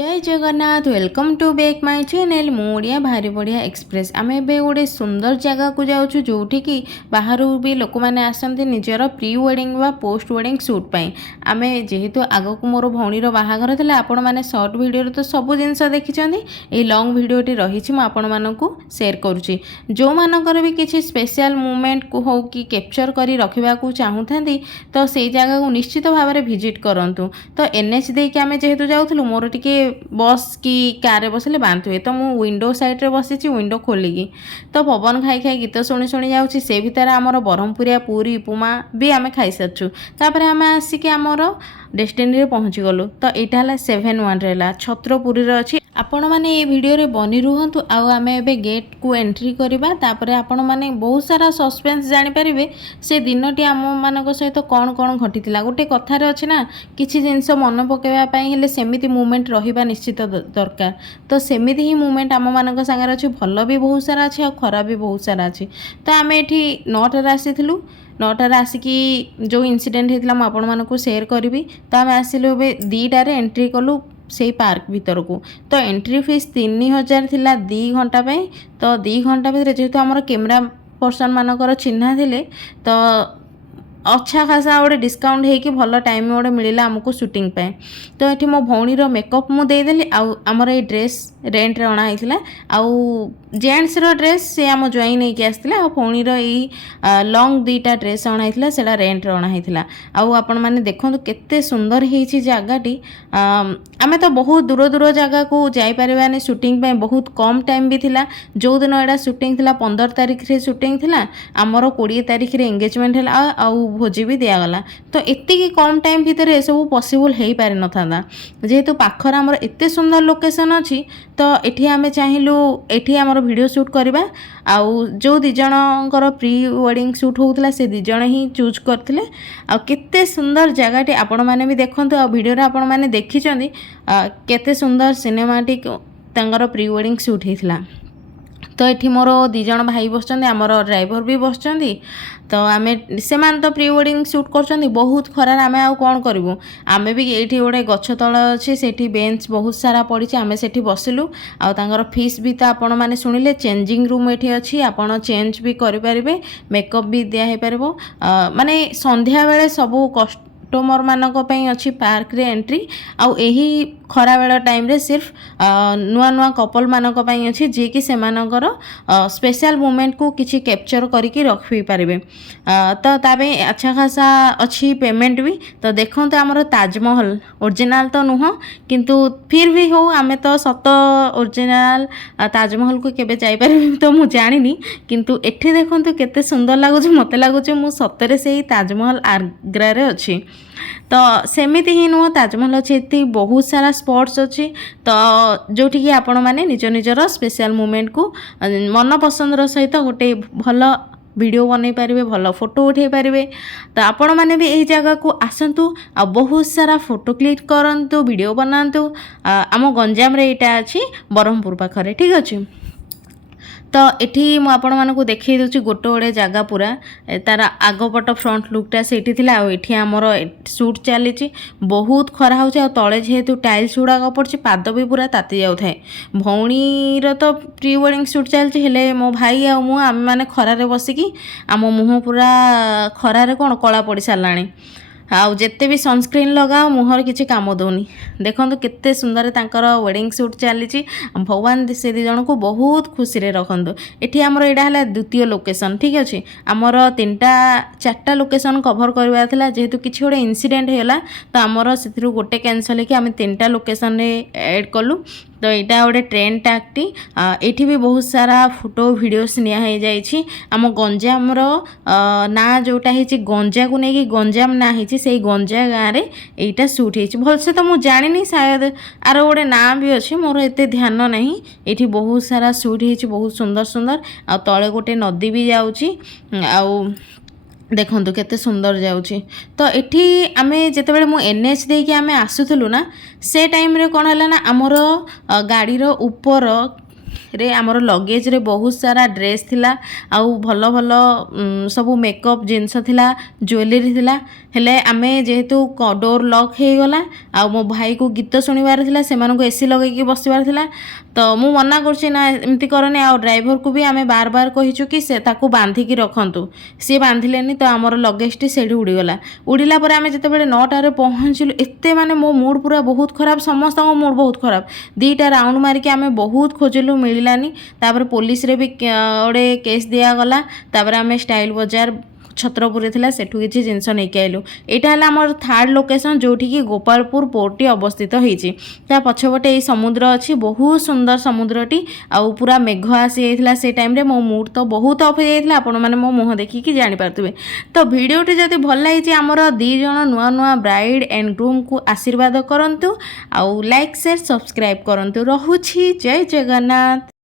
जय Jagannath welcome to back my channel मुड़िया भारी बढ़िया एक्सप्रेस आम ए गोटे सुंदर जगह को जाऊँ जोटि कि बाहर भी लोक मैंने आसती निजर प्री वेडिंग वा पोस्ट वेडिंग शूट पाई आम जेहेतु आग को मोर भौणीर बाहाघर था आपण मैंने सर्ट वीडियो तो सब जिनस देखी ये लॉन्ग वीडियोटी रही आपण मानक सेयार करुँची जो मानकर भी किसी स्पेशल मोमेंट को हो कि कैप्चर कर रखा चाहूँ तो से जगह को निश्चित भाव में भिजिट करूँ तो एनएच देकी आम जेहेतु जाऊँ मोर टी बस कि कार बसले बांध हुए तो मु विंडो साइड रे बसी विंडो खोलिकी तो पवन खाई खाई गीत शुणी शुणी जाऊँगी से भितर आमर ब्रह्मपुरिया पूरी उपमा भी आम खाई सारछु तापर आम आसिक आमर डेस्टिनी रे पहुँची गलु तो यहाँ है 7-1 रहा छत्रपुरी अच्छी आपण मैंने ये वीडियो रे बनी रुहतु आम ए गेट को एंट्री करवा तापर आपण मैंने बहुत सारा सस्पेंस जानीपारे से दिनटी आम मान सहित कौन कौन घटी गोटे कथार अच्छे ना किसी जिनस मन पकड़ापी सेमती मुवमेंट रहा निश्चित दरकार तो सेमती ही मुवमेंट आम मान सागर अच्छे भल भी बहुत सारा अच्छे और खराब भी बहुत सारा अच्छे तो आम ये 9टार आसीलु 9टार आसिकी जो इनसीडेंट होता मुझे आपण मानक सेयार करी तो आम आसिलु 2टार एंट्री कलु से पार्क भीतर को तो एंट्री फीस 3000 थिला 2 घंटा पे तो 2 घंटा भितर जेहेतु आमर कैमरा पर्सन मानकर चिन्हा थिले तो अच्छा खासा गोटे डिस्काउंट होगी भल टाइम गोटे मिलला आमको शूटिंग पे तो ये मो भौणीर मेकअप मुदेली आमर ये ड्रेस रेंट रे अणा होता आउ जेंट्स रो ड्रेस से आम ज्वाई नहीं कि आसते भौणीर यही लॉन्ग 2टा ड्रेस अणा होता से रेंट रे अणा होता आउ आपण मैंने देखो केते सुंदर होती जगहटी आम तो बहुत दूर दूर जगह को जापारे शूटिंग पे बहुत कम टाइम भी थिला जो दिन यहाँ शूटिंग थिला 15 तारिख रे शूटिंग थिला आमर 20 तारिख रे एंगेजमेंट है आउ भोजी भी दिगला तो एति कम टाइम भितर ये सब पॉसिबल हो पारि न था जेहेतु पाखर आमर एते सुंदर लोकेशन अच्छी तो ये आम चाहिलु ये आमर वीडियो शूट करवा आउ जो दी जनकर प्री वेडिंग शूट होता से 2 जण ही चूज करते आते सुंदर जगहटी आपण मैंने भी देखूँ आ वीडियो आपण मैंने देखी केते सुंदर सिनेमाटिक तांगर प्री वेडिंग शूट होता तो ये मोर 2 जण भाई बसचंदी आमर ड्राइवर भी बसचंदी तो आम से तो प्री वेडिंग शूट कर बहुत खरार आम आउ कौन करूँ आम भी ये गोटे गछ तल अच्छे से बेंच बहुत सारा पड़ी आम से बसिलु आर फीस भी तो आपण मैंने शुणिले चेंजिंग रूम ये अच्छी आपड़ चेंज भी करें मेकअप भी दिहे पार माने संध्या बेले सबू कस्टमर मानक अच्छी पार्क रे एंट्री आउ यही खरा बेला टाइम रे सिर्फ नुआ नुआ कपल मानक अच्छी जी कि से स्पेशल मोमेंट को किसी कैप्चर करके रखी पारे तो तापे अच्छा खासा अच्छी पेमेंट भी तो देखो तो आमर ताजमहल ओरिजिनल तो नुह किंतु फिर भी हो आमे तो सत ओरिजिनल ताजमहल को केबे जाइपार तो मुझे जानी किंतु एठी देखो केते सुंदर लगुच मत लगुच मु सतरे से ही ताजमहल आग्रा रे अच्छी तो सेमिति ही नुह ताजमहल अच्छी ये बहुत सारा स्पॉट्स अच्छी तो जोटि कि आपण मैंने निज निजर स्पेशल मोमेंट को मन पसंदर सहित गोटे भल वीडियो बनई पारे भल फोटो उठे पारे तो आपण मैंने भी यही जगह को आसतु आ बहुत सारा फोटो क्लिक करंतु वीडियो बनातु आम गंजाम रे एटा अच्छी ब्रह्मपुर पाखरे ठीक अच्छे तो ये मुझे देखी दूसरी गोटे गोटे जगह पूरा तार आगपट फ्रंट लुकटा से ये आमर शूट चली बहुत खरा हो तले जेहेतु टाइल्स गुड़ाक पड़ी पाद भी पूरा ताती जाए भौणीर तो प्री वेडिंग शूट चलती मो भाई आम मैंने खरारे बसिकी आम मुँह पूरा खरारे कौन कला पड़ सारा आउ जिते भी सनस्क्रीन लगाओ मुहर किसी काम दौनी देखो केते सुंदर तांकर वेडिंग शूट चली भगवान से 2 जन को बहुत खुशी रे रखु ये आमर यहाँ है द्वितीय लोकेशन ठीक अच्छे आमर 3-4टा लोकेशन कभर करवा जेहेतु किसी गोटे इनसीडेंट होगा तो आमर से गोटे कैनसल कि आम 3टा लोकेशन ऐड कलु तो यहाँ गोटे ट्रेन टाक्टी ये भी बहुत सारा फोटो वीडियोस नि आम गंजाम ना जोटा है गंजा को लेकिन गंजाम ना है से गंजा गाँव में यहाँ शूट होलसे तो मुझे जानी शायद आर गोटे ना भी अच्छे मोर एत ध्यान ना ये बहुत सारा शूट हो बहुत सुंदर सुंदर आ तले गोटे नदी भी जाऊँगी देखु केते सुंदर जाऊँगी तो ये आम जिते मु एनएच देकी आम आसुलु ना से टाइम रे कौन है ना आमर गाड़ीर ऊपर रे आमर लगेज रे बहुत सारा ड्रेस थिला आउ भल भल सब मेकअप जिनस थिला ज्वेलरी थिला हेले आमे जेहेतु डोर लॉक हो गला आ मो भाई को गीत शुणवार थिला सेमान को एसी लगेकी बसवार थिला तो मु मना करछि ना एमती करनी आ ड्राइवर को भी आमे बार बार कहिछु कि से ताकू बांधिकी रखंतु सी बांधिलेनी तो आमर लगेज टी सेठी उड़ीगला उड़ीला पर आमे जते बेले 9टा रे पहुँचलु एते माने मो मूड पूरा बहुत खराब समस्त मूड बहुत खराब 2टा राउंड मारिकी आमे बहुत खोजलु मिलिलानी तापर पुलिस रे भी ओडे केस दिया गला तापर आमे स्टाइल बाजार छत्रपुर थिला सेठू किछि जिंस नै के आइलु एटा हला हमर थर्ड लोकेशन जोठी कि गोपालपुर पोर्ट अवस्थित होईछि ता पछबटे ए समुद्र अछि बहुत सुंदर समुद्रटी आ पूरा मेघ आसी जाइथिला से टाइम रे मो मूड तो बहुत ऑफ हो जाइथिला आपण माने मो मुह देखि कि जानि पारतबे तो वीडियोटी जदि भल लागिछि हमर 2 जण नुआ नुआ ब्राइड एंड ग्रूम को आशीर्वाद करंतु आ लाइक शेयर सब्सक्राइब करंतु रहुछि जय जगन्नाथ।